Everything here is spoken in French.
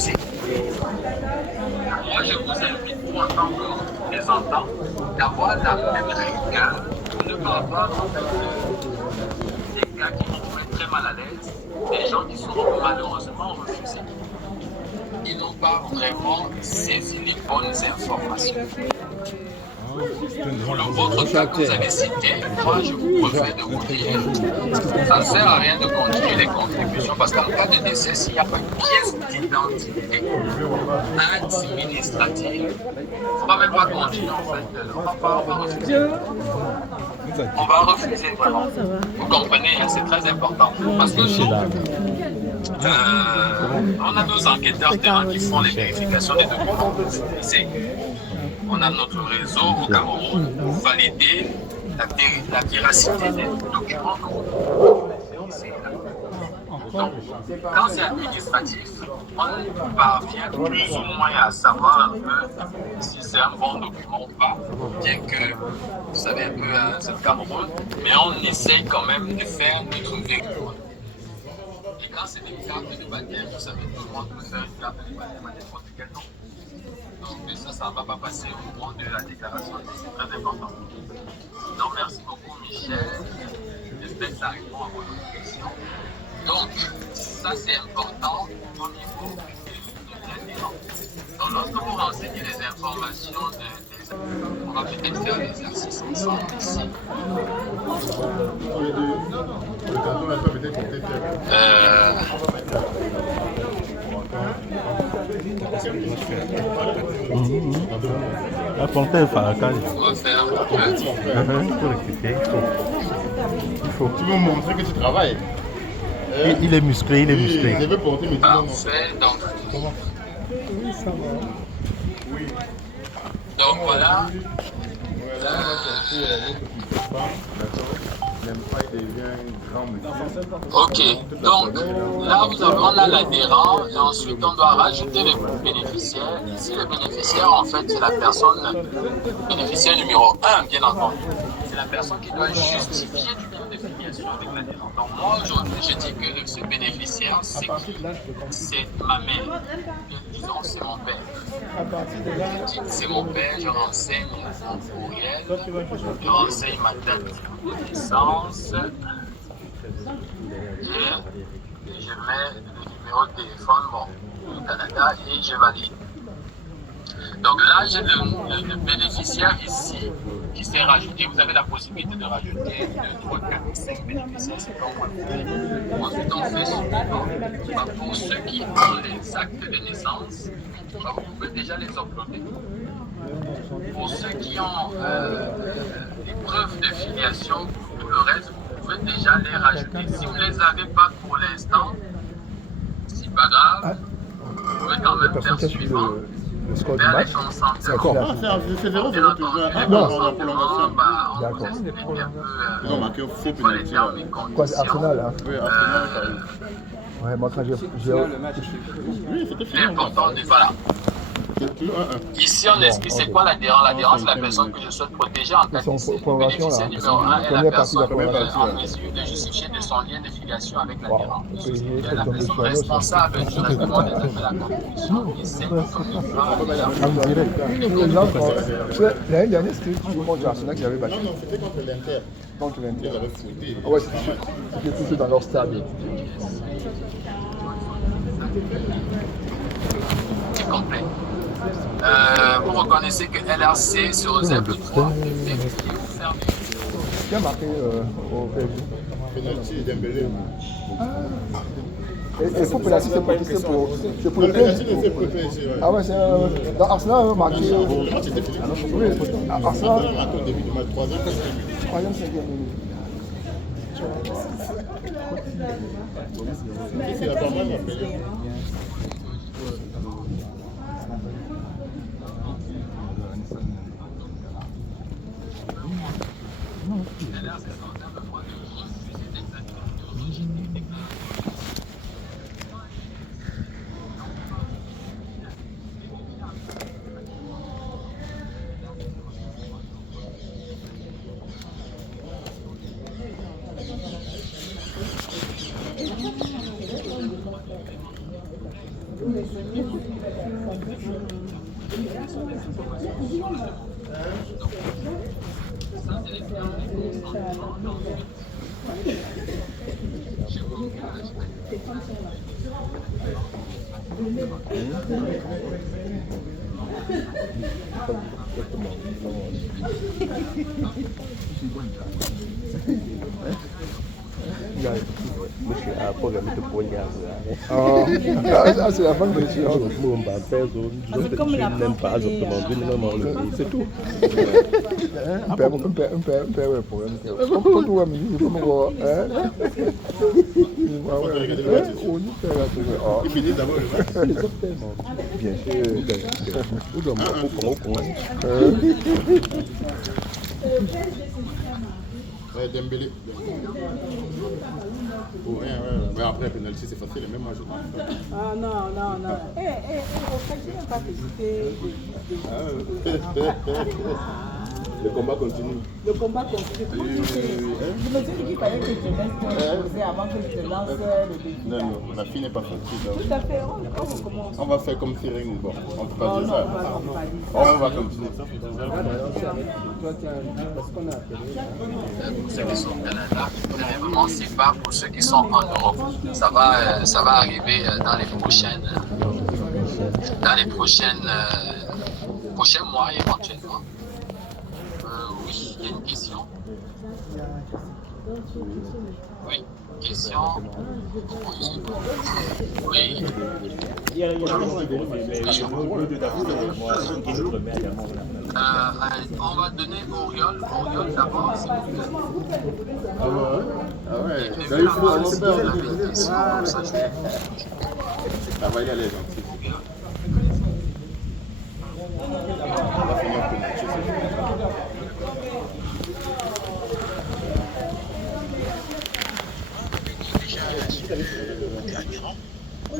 refusé. Moi, je vous invite, vous en tant que représentant, d'avoir la même rigueur pour ne pas avoir en fait des cas qui vont vous mettre très mal à l'aise, des gens qui seront malheureusement refusés. Ils n'ont pas vraiment saisi les bonnes informations. Pour votre cas que vous avez cité, moi je vous préfère de vous dire, ça ne sert à rien de continuer les contributions parce qu'en cas de décès, s'il n'y a pas de pièce d'identité administrative, on ne va même pas continuer en fait. On va refuser. On va refuser vraiment. Vous comprenez, c'est très important. Parce que nous, on a nos enquêteurs terrain qui font les vérifications des documents. On a notre réseau au Cameroun pour valider la véracité des documents que vous fournissez. Donc, quand c'est administratif, on parvient plus ou moins à savoir un peu si c'est un bon document ou pas, bien que, vous savez un peu, c'est le Cameroun, mais on essaye quand même de faire notre vérification. Et quand c'est des cartes de baptême, vous savez, tout le monde peut faire une carte de baptême à n'importe quel nom. Donc ça ne va pas passer au moment de la déclaration, c'est très important. Donc merci beaucoup Michel, j'espère que ça répond à votre question. Donc ça c'est important au niveau de l'adhérent. Donc lorsque vous renseignez les informations on va peut-être faire l'exercice ensemble ici. La fontaine Farrakhan. On va faire Tu veux montrer que tu travailles. Il est musclé, il est musclé. Je veux porter mes parfait, donc. Oui, ça va. Oui. Donc voilà. Ok, donc là on a l'adhérent et ensuite on doit rajouter le bénéficiaire. Ici le bénéficiaire en fait c'est la personne, bénéficiaire numéro 1 bien entendu. C'est la personne qui doit justifier du bien de filiation avec l'adhérent. Donc moi aujourd'hui je dis que ce bénéficiaire c'est ma mère. Disons c'est mon père. C'est mon père, je renseigne mon courriel, je renseigne ma date de naissance. Et je mets le numéro de téléphone du Canada et je valide. Donc là, j'ai le bénéficiaire ici qui s'est rajouté. Vous avez la possibilité de rajouter 2, 3, 4, 5 bénéficiaires. C'est comme moi. Ensuite, on fait suivant. Pour ceux qui ont les actes de naissance, vous pouvez déjà les uploader. Pour ceux qui ont des preuves de filiation, pour tout le reste, vous pouvez déjà les rajouter. Si vous ne les avez pas pour l'instant, c'est pas grave. Vous pouvez quand même faire suivant. Le score du match. D'accord. C'est 0-0 toujours. Non, la prolongation. D'accord. Ils ont marqué officiel pénalty. Quoi, c'est Arsenal, hein? Oui, Arsenal. Ouais, moi quand j'ai... Oui, c'était fini. L'important, voilà. Ici, on explique c'est quoi l'adhérent. L'adhérent, c'est la personne que je souhaite protéger en cas de décès. Le bénéficiaire numéro 1 est la personne en mesure de justifier de son lien de filiation avec l'adhérent. C'est la personne responsable du traitement des actes de la contribution et celle qui communiquera L'année dernière, c'était toujours contre Arsenal qui avait battu. Non, c'était contre l'Inter. Contre l'Inter. Ils avaient fouetté. Ah ouais, c'était toujours dans leur stade. C'est complet. Vous reconnaissez que LRC se réserve le droit de vérifier ou fermer. Qui a marqué au PSG? Penalty Dembélé. Et pour Penalty, c'est pour le Penalty, PSG. c'est pour le PSG. Ah ouais, c'est dans Arsenal, on a marqué. Le match était fini. Oui, Arsenal. On a marqué au début du match, 3e, 3e, 5e minute. c'est la pas mal la payé. Monsieur a programmé de poignard. Oh, c'est la bonne question. Comme la n'aime pas exactement, c'est tout. Un père, ouais, pour un père. Comme tout, ami, il faut me voir. Il finit d'abord le match. Bien sûr. Ouais, Dembélé. Pour rien, ouais. Mais après, penalty, c'est facile. Même moi, je marque pas. Ah non. Au fait, je n'ai pas hésité. Le combat continue. Le combat continue. Je me suis dit qu'il fallait que je laisse poser avant que je te lance le défi. Non, la fille n'est pas facile. Tout à fait, on recommence. On va faire comme Sirène. Bon, on peut pas Non, dire non, ça. on va pas dire ça. On va continuer. Pour ceux qui sont au Canada, vraiment, c'est pas pour ceux qui sont en Europe. Ça va arriver dans les prochains mois éventuellement. Oui, il y a une question. Oui, question. Oui. On va donner Oriol d'abord, s'il vous plaît. Ah ouais? Ah ouais. Et Là, puis, il faut on on va se faire perd. la question, comme ça, je vais- Ça va y aller, gentil. On va finir penalty. Déjà,